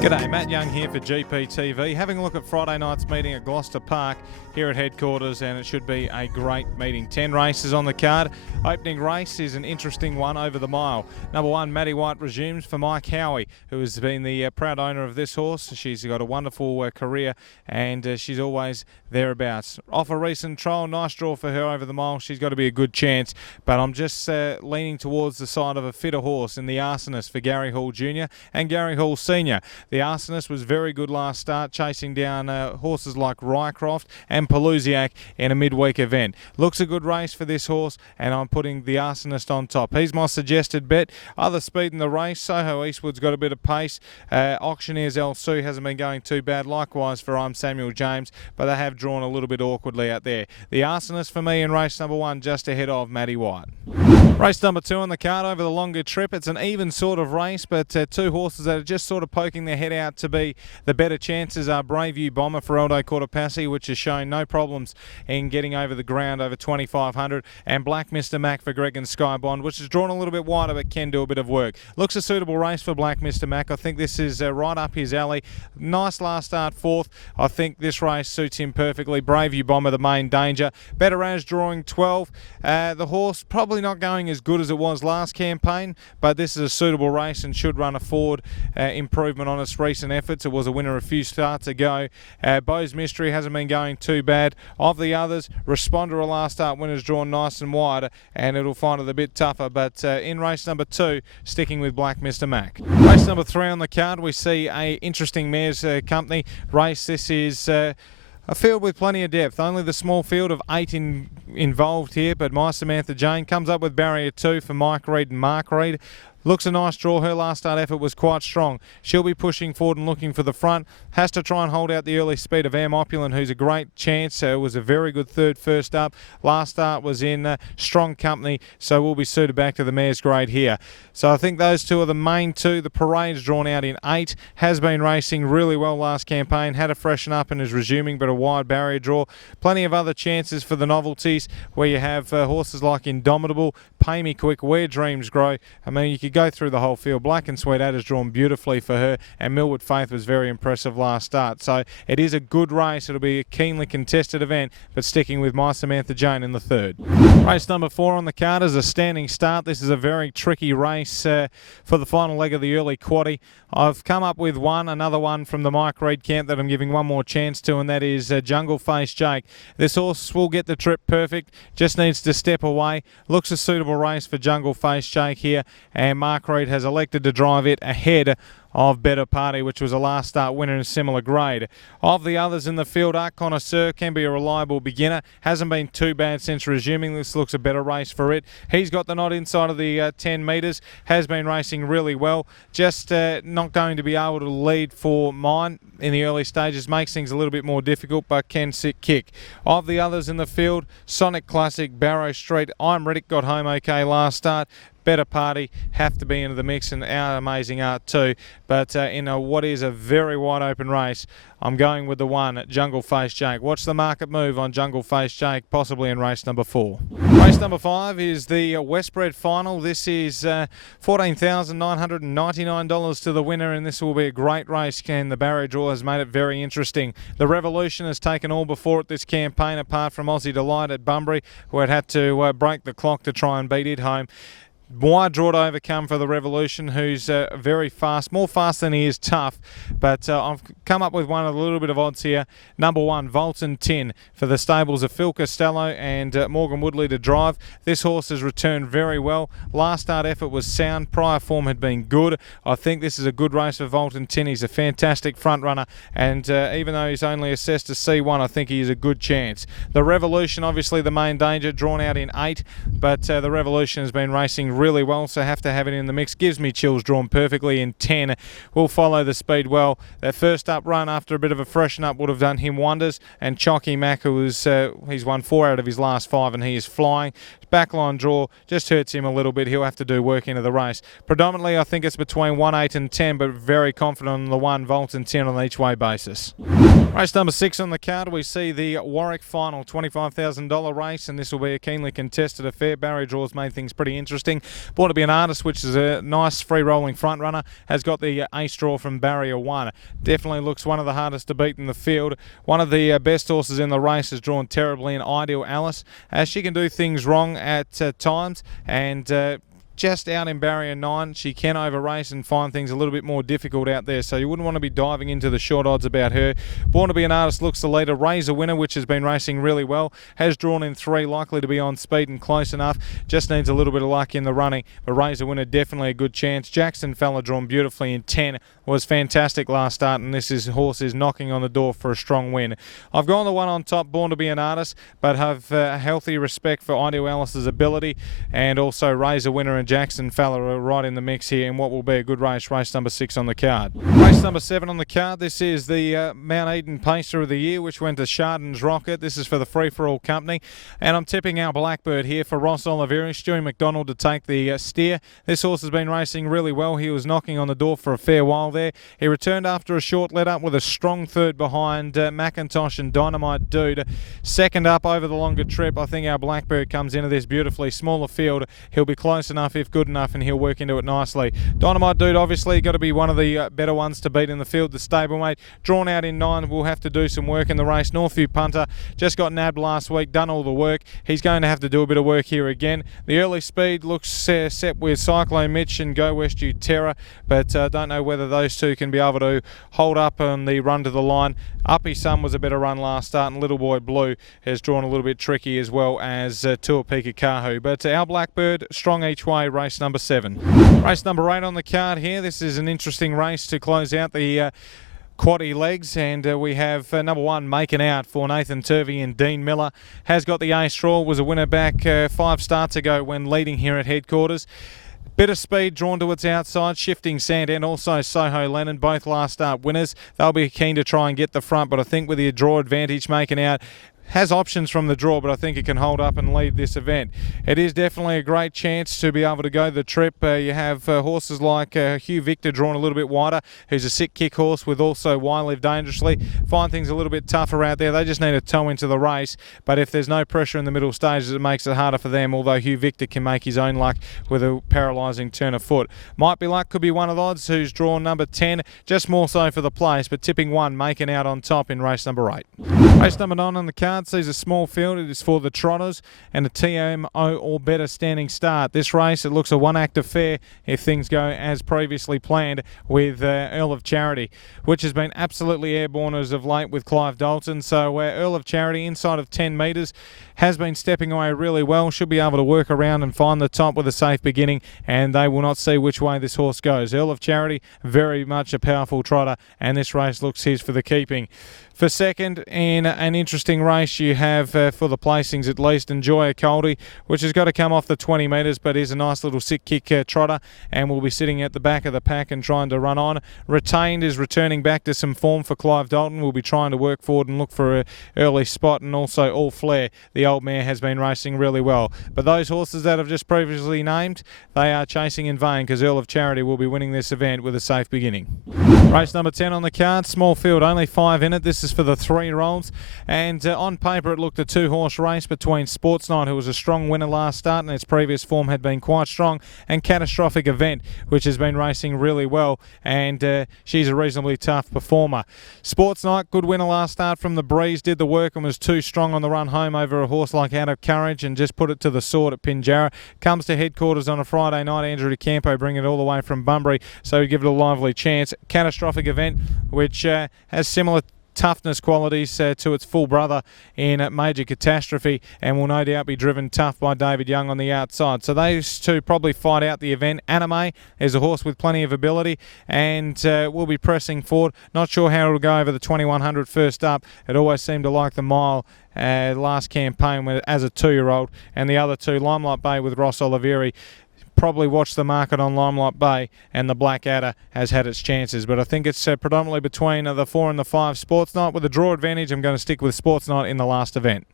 G'day, Matt Young here for GPTV. Having a look at Friday night's meeting at Gloucester Park here at headquarters, and it should be a great meeting. 10 races on the card. Opening race is an interesting one over the mile. Number 1, Maddie White resumes for Mike Howie, who has been the proud owner of this horse. She's got a wonderful career, and she's always thereabouts. Off a recent trial, nice draw for her over the mile. She's got to be a good chance, but I'm just leaning towards the side of a fitter horse in the Arsonist for Gary Hall Jr. and Gary Hall Sr. The Arsonist was very good last start, chasing down horses like Rycroft and Pelusiac in a midweek event. Looks a good race for this horse, and I'm putting the Arsonist on top. He's my suggested bet. Other speed in the race, Soho Eastwood's got a bit of pace. Auctioneer's El Sue hasn't been going too bad. Likewise for I'm Samuel James, but they have drawn a little bit awkwardly out there. The Arsonist for me in race number 1, just ahead of Maddie White. Race number 2 on the card over the longer trip. It's an even sort of race, but two horses that are just sort of poking their head out to be the better chances are Brave You Bomber for Aldo Cortopassi, which has shown no problems in getting over the ground over 2,500, and Black Mr. Mac for Greg and Sky Bond, which is drawn a little bit wider but can do a bit of work. Looks a suitable race for Black Mr. Mac. I think this is right up his alley. Nice last start, 4th. I think this race suits him perfectly. Brave You Bomber, the main danger. Better as drawing 12. The horse probably not going as good as it was last campaign, but this is a suitable race and should run a forward improvement on its recent efforts. It was a winner a few starts ago. Bo's Mystery hasn't been going too bad. Of the others, Responder, a last start winner's drawn nice and wide, and it'll find it a bit tougher, but in race number 2, sticking with Black Mr. Mac. Race number 3 on the card, we see a interesting mares company race. This is a field with plenty of depth. Only the small field of 8 involved here, but My Samantha Jane comes up with barrier 2 for Mike Reid and Mark Reid. Looks a nice draw. Her last start effort was quite strong. She'll be pushing forward and looking for the front. Has to try and hold out the early speed of Am Opulent, who's a great chance. Was a very good third first up. Last start was in strong company, so we'll be suited back to the mare's grade here. So I think those two are the main two. The Parade's drawn out in 8. Has been racing really well last campaign. Had a freshen up and is resuming, but a wide barrier draw. Plenty of other chances for the novelties, where you have horses like Indomitable, Pay Me Quick, Where Dreams Grow. I mean, you could go through the whole field. Black and Sweet Adder's drawn beautifully for her, and Millwood Faith was very impressive last start. So it is a good race. It'll be a keenly contested event, but sticking with My Samantha Jane in the 3rd. Race number 4 on the card is a standing start. This is a very tricky race for the final leg of the early quaddie. I've come up with another one from the Mike Reid camp that I'm giving one more chance to, and that is Jungle Face Jake. This horse will get the trip perfect, just needs to step away. Looks a suitable race for Jungle Face Jake here, and Mark Reid has elected to drive it ahead of Better Party, which was a last start winner in a similar grade. Of the others in the field, Art Connoisseur can be a reliable beginner. Hasn't been too bad since resuming. This looks a better race for it. He's got the nod inside of the 10 metres. Has been racing really well. Just not going to be able to lead for mine in the early stages. Makes things a little bit more difficult, but can sit kick. Of the others in the field, Sonic Classic, Barrow Street, I'm Riddick got home okay last start. Better Party have to be into the mix, and Our Amazing Art too. But in what is a very wide open race, I'm going with the 1, Jungle Face Jake. Watch the market move on Jungle Face Jake, possibly in race number 4. Race number 5 is the Westbred final. This is $14,999 to the winner, and this will be a great race, and the barrier draw has made it very interesting. The Revolution has taken all before it this campaign, apart from Aussie Delight at Bunbury, who had to break the clock to try and beat it home. Wide draw to overcome for the Revolution, who's very fast, more fast than he is tough, but I've come up with one of a little bit of odds here. Number 1, Volton Tin for the stables of Phil Costello and Morgan Woodley to drive. This horse has returned very well. Last start effort was sound, prior form had been good. I think this is a good race for Volton Tin. He's a fantastic front runner, and even though he's only assessed to C1, I think he is a good chance. The Revolution, obviously the main danger, drawn out in 8, but the Revolution has been racing really well, so have to have it in the mix. Gives Me Chills drawn perfectly in 10. Will follow the speed well. That first up run after a bit of a freshen up would have done him wonders, and Chalky Mack, who was he's won 4 out of his last 5, and he is flying. backline draw just hurts him a little bit. He'll have to do work into the race. Predominantly, I think it's between 1, 8 and 10, but very confident on the 1, Volt and 10 on the each way basis. Race number 6 on the card, we see the Warwick Final, $25,000 race, and this will be a keenly contested affair. Barrier draws made things pretty interesting. Born to be an Artist, which is a nice free-rolling front runner, has got the ace draw from Barrier 1. Definitely looks one of the hardest to beat in the field. One of the best horses in the race is drawn terribly in Ideal Alice. She can do things wrong at times, and just out in barrier 9, she can over race and find things a little bit more difficult out there, so you wouldn't want to be diving into the short odds about her. Born to be an Artist looks the leader. Razor Winner, which has been racing really well, has drawn in 3, likely to be on speed and close enough, just needs a little bit of luck in the running, but Razor Winner definitely a good chance. Jackson Fella drawn beautifully in 10, was fantastic last start, and horse is knocking on the door for a strong win. I've gone the one on top, Born to be an Artist, but have a healthy respect for Ideal Alice's ability, and also Razor Winner and Jackson Fella are right in the mix here in what will be a good race, race number 6 on the card. Race number 7 on the card, this is the Mount Eden Pacer of the Year, which went to Chardon's Rocket. This is for the Free For All company, and I'm tipping our Blackbird here for Ross Oliveri, Stewie McDonald to take the steer. This horse has been racing really well. He was knocking on the door for a fair while there. He returned after a short let-up with a strong third behind McIntosh and Dynamite Dude. Second up over the longer trip, I think our Blackbird comes into this beautifully. Smaller field, he'll be close enough if good enough, and he'll work into it nicely. Dynamite Dude obviously got to be one of the better ones to beat in the field. The stablemate drawn out in 9 will have to do some work in the race. Northview Punter just got nabbed last week, done all the work. He's going to have to do a bit of work here again. The early speed looks set with Cyclone Mitch and Go West You Terror, but don't know whether those two can be able to hold up on the run to the line. Uppy Sun was a better run last start, and Little Boy Blue has drawn a little bit tricky, as well as Tuapika Kahu. But our Blackbird, strong each way, race number 7. Race number 8 on the card here. This is an interesting race to close out the quaddie legs, and we have number 1 making out for Nathan Turvey and Dean Miller. Has got the ace draw, was a winner back 5 starts ago when leading here at headquarters. Bit of speed drawn to its outside, Shifting Sand and also Soho Lennon, both last start winners. They'll be keen to try and get the front, but I think with the draw advantage making out, has options from the draw, but I think it can hold up and lead this event. It is definitely a great chance to be able to go the trip. You have horses like Hugh Victor drawn a little bit wider, who's a sick kick horse with also Why Live Dangerously. Find things a little bit tougher out there. They just need a toe into the race, but if there's no pressure in the middle stages, it makes it harder for them, although Hugh Victor can make his own luck with a paralysing turn of foot. Might Be Luck could be one of the odds, who's drawn number 10, just more so for the place, but tipping 1, making out on top in race number 8. Race number 9 on the card sees a small field. It is for the Trotters and a TMO or better standing start. This race, it looks a one-act affair if things go as previously planned with Earl of Charity, which has been absolutely airborne as of late with Clive Dalton. So Earl of Charity inside of 10 metres has been stepping away really well. Should be able to work around and find the top with a safe beginning, and they will not see which way this horse goes. Earl of Charity, very much a powerful trotter, and this race looks his for the keeping. For second, in an interesting race, you have, for the placings at least, Enjoy a Coldie, which has got to come off the 20 metres, but is a nice little sick kick trotter, and will be sitting at the back of the pack and trying to run on. Retained is returning back to some form for Clive Dalton. Will be trying to work forward and look for an early spot, and also All Flair, the old mare, has been racing really well. But those horses that I've just previously named, they are chasing in vain, because Earl of Charity will be winning this event with a safe beginning. Race number 10 on the card, small field, only 5 in it. This is for the 3-year-olds, and on paper it looked a 2-horse race between Sports Night, who was a strong winner last start and its previous form had been quite strong, and Catastrophic Event, which has been racing really well, and she's a reasonably tough performer. Sports Night, good winner last start from the breeze, did the work and was too strong on the run home over a horse like Out of Courage and just put it to the sword at Pinjarra. Comes to headquarters on a Friday night. Andrew DeCampo bringing it all the way from Bunbury, so give it a lively chance. Catastrophic Event, which has similar toughness qualities to its full brother in Major Catastrophe, and will no doubt be driven tough by David Young on the outside. So those two probably fight out the event. Anime is a horse with plenty of ability and will be pressing forward. Not sure how it'll go over the 2100 first up. It always seemed to like the mile last campaign as a 2-year-old, and the other two, Limelight Bay with Ross Oliveri, probably watch the market on Limelight Bay, and the Black Adder has had its chances. But I think it's predominantly between the 4 and the 5 Sports Night. With a draw advantage, I'm going to stick with Sports Night in the last event.